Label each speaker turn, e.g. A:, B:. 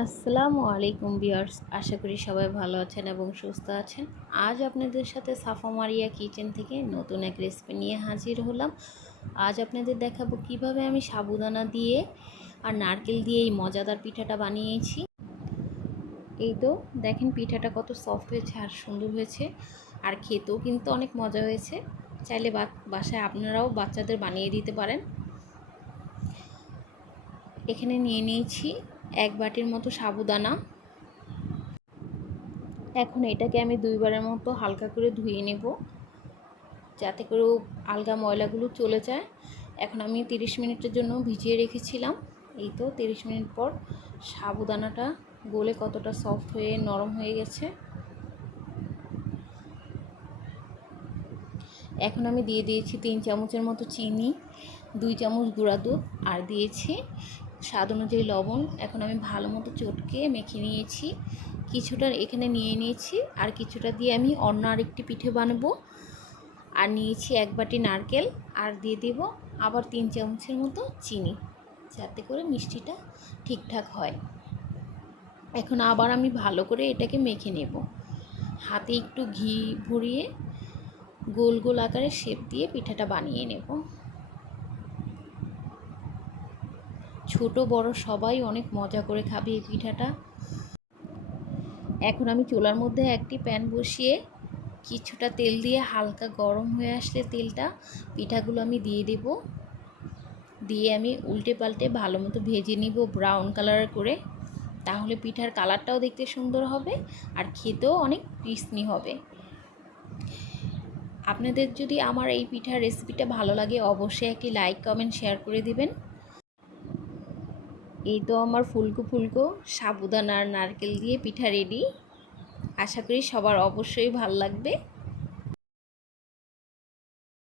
A: আসসালামু আলাইকুম বিয়ার্স আশা করি সবাই ভালো আছেন এবং সুস্থ আছেন। আজ আপনাদের সাথে সাফা মারিয়া কিচেন থেকে নতুন এক রেসিপি নিয়ে হাজির হলাম। আজ আপনাদের দেখাবো কীভাবে আমি সাবুদানা দিয়ে আর নারকেল দিয়ে এই মজাদার পিঠাটা বানিয়েছি। এই তো, দেখেন পিঠাটা কত সফট হয়েছে আর সুন্দর হয়েছে। আর খেতেও কিন্তু অনেক মজা হয়েছে। চাইলে বাসায় আপনারাও বাচ্চাদের বানিয়ে দিতে পারেন। এখানে নিয়ে নিয়েছি এক বাটির মতো সাবুদানা। এখন এটাকে আমি দুইবারের মতো হালকা করে ধুয়ে নেব, যাতে করে আলগা ময়লাগুলো চলে যায়। এখন আমি 30 মিনিটের জন্য ভিজিয়ে রেখেছিলাম। এই তো 30 মিনিট পর সাবুদানাটা গলে কতটা সফট হয়ে, নরম হয়ে গেছে। এখন আমি দিয়ে দিয়েছি তিন চামচের মতো চিনি, দুই চামচ গুঁড়া দুধ, আর দিয়েছি স্বাদ অনুযায়ী লবণ এখন আমি ভালো মতো চটকে মেখে নিয়েছি। কিছুটা এখানে নিয়ে নিয়েছি আর কিছুটা দিয়ে আমি অন্য আরেকটি পিঠে বানাবো। আর নিয়েছি এক বাটি নারকেল আর দিয়ে দেব আবার তিন চামচের মতো চিনি যাতে করে মিষ্টিটা ঠিকঠাক হয়। এখন আবার আমি ভালো করে এটাকে মেখে নেব। হাতে একটু ঘি ভরিয়ে গোল গোল আকারে শেপ দিয়ে পিঠাটা বানিয়ে নেব। ছোট, বড় সবাই অনেক মজা করে খাবে এই পিঠাটা। এখন আমি চুলার মধ্যে একটি প্যান বসিয়ে কিছুটা তেল দিয়ে হালকা গরম হয়ে আসলে তেলটা পিঠাগুলো আমি দিয়ে দেব। দিয়ে আমি উল্টে পাল্টে ভালো মতো ভেজে নিব ব্রাউন কালার করে। তাহলে পিঠার কালারটাও দেখতে সুন্দর হবে আর খেতেও অনেক ক্রিসমি হবে। আপনাদের যদি আমার এই পিঠার রেসিপিটা ভালো লাগে অবশ্যই একটি লাইক, কমেন্ট, শেয়ার করে দিবেন। এই তো আমার ফুলকো ফুলকো, সাবুদানা আর নারকেল দিয়ে পিঠা রেডি আশা করি সবার অবশ্যই ভালো লাগবে।